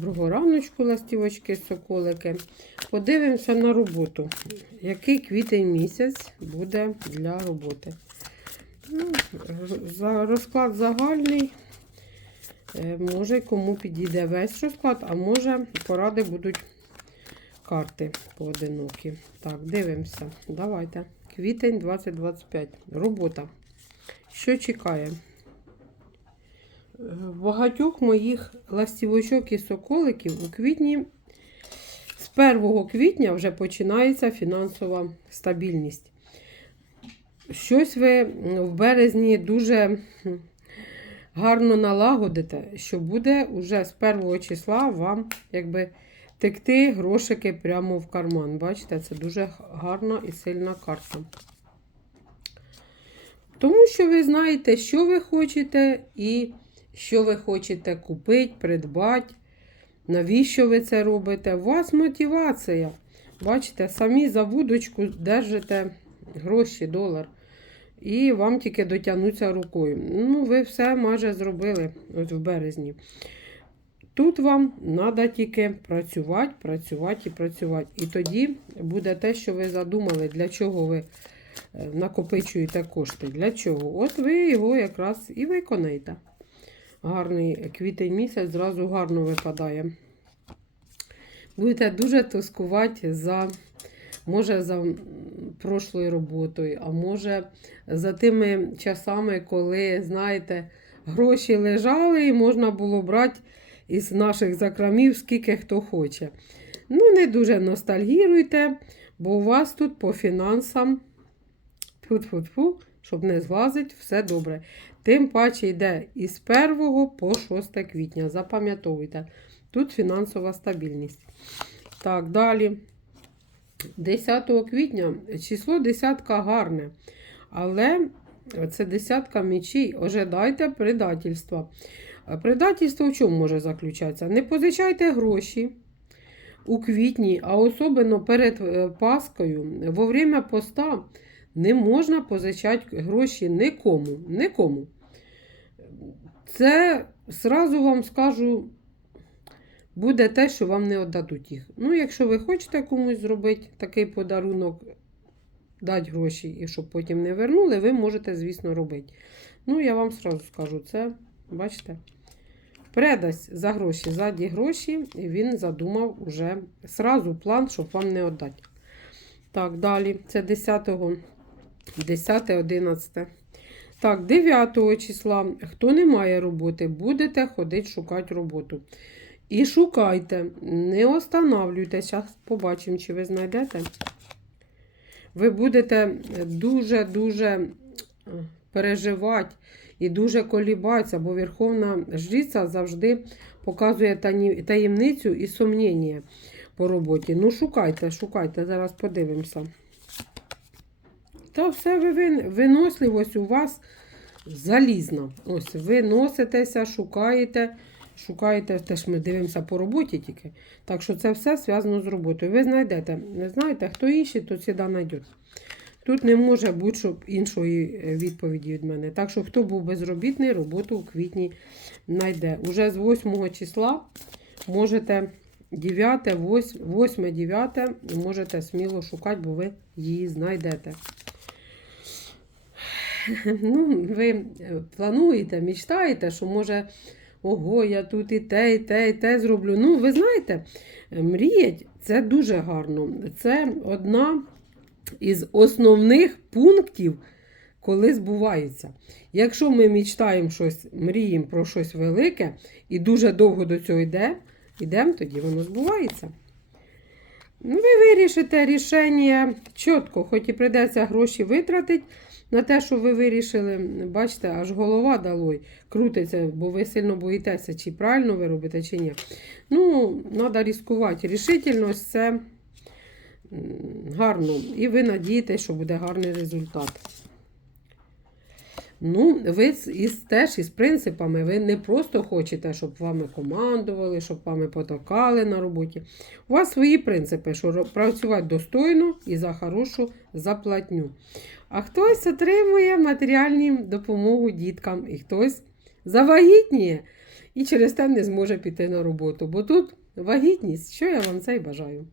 Доброго раночку, ластівочки, соколики. Подивимося на роботу. Який квітень місяць буде для роботи? Ну, розклад загальний. Е, Може, кому підійде весь розклад, а може, поради будуть карти поодинокі. Так, дивимося. Давайте. Квітень 2025. Робота. Що чекає? Багатьох моїх ластівочок і соколиків у квітні, з 1 квітня вже починається фінансова стабільність. Щось ви в березні дуже гарно налагодите, що буде уже з 1 числа вам якби текти грошики прямо в карман. Бачите, це дуже гарна і сильна карта. Тому що ви знаєте, що ви хочете, і що ви хочете купити, придбати, навіщо ви це робите. У вас мотивація. Бачите, самі за вудочку держите гроші, долар. І вам тільки дотягнуться рукою. Ну, ви все майже зробили ось в березні. Тут вам треба тільки працювати, працювати і працювати. І тоді буде те, що ви задумали, для чого ви е, накопичуєте кошти. Для чого? От ви його якраз і виконаєте. Гарний квітень місяць зразу гарно випадає. Будете дуже тоскувати за, може, за прошлою роботою, а може, за тими часами, коли, знаєте, гроші лежали і можна було брати із наших закромів, скільки хто хоче. Ну, не дуже ностальгіруйте, бо у вас тут по фінансам, тьфу-тьфу-тьфу, щоб не злазить, все добре. Тим паче йде із 1 по 6 квітня. Запам'ятовуйте, тут фінансова стабільність. Так, далі. 10 квітня число десятка гарне. Але це десятка мечей. Ожидайте предательства. Предательство в чому може заключатися? Не позичайте гроші у квітні, а особливо перед е, Паскою, во время поста не можна позичати гроші нікому. нікому. Це сразу вам скажу, буде те, що вам не віддадуть їх. Ну, якщо ви хочете комусь зробити такий подарунок, дати гроші, і щоб потім не вернули, ви можете, звісно, робити. Ну, я вам сразу скажу, це, бачите, предасть за гроші, ззаді гроші, і він задумав уже сразу план, щоб вам не віддати. Так, далі, це 10-го. 10, 11. Так, 9 числа, хто не має роботи, будете ходити шукати роботу. І шукайте, не останавлюйтесь. Зараз побачимо, чи ви знайдете. Ви будете дуже-дуже переживати і дуже колібатися, бо Верховна Жриця завжди показує таємницю і сумніння по роботі. Ну, шукайте, шукайте, зараз подивимося. Та все ви вин- виносливость у вас залізна. Ось ви носитеся, шукаєте, шукаєте, теж ми дивимося по роботі тільки. Так що це все зв'язано з роботою. Ви знайдете, не знаєте, хто інший, то завжди знайде. Тут не може бути щоб іншої е, відповіді від мене. Так що, хто був безробітний, роботу у квітні знайде. Уже з 8 числа можете 9, 8, 9 можете сміло шукати, бо ви її знайдете. Ну, ви е, плануєте, мечтаєте, що може, ого, я тут і те, і те, і те зроблю. Ну, ви знаєте, е, мріять це дуже гарно. Це одна із основних пунктів, коли збувається. Якщо ми мечтаємо щось, мріємо про щось велике і дуже довго до цього йде, йдемо, тоді воно збувається. Ну, ви вирішите рішення чітко, хоч і прийдеться гроші витратити на те, що ви вирішили. Бачите, аж голова долой крутиться, бо ви сильно боїтеся, чи правильно ви робите, чи ні. Ну, треба ризикувати. Рішительність це гарно. І ви надієтесь, що буде гарний результат. Ну, ви із, теж із принципами, ви не просто хочете, щоб вами командували, щоб вами потокали на роботі. У вас свої принципи, що працювати достойно і за хорошу заплатню. А хтось отримує матеріальну допомогу діткам, і хтось завагітніє і через те не зможе піти на роботу. Бо тут вагітність, що я вам це й бажаю.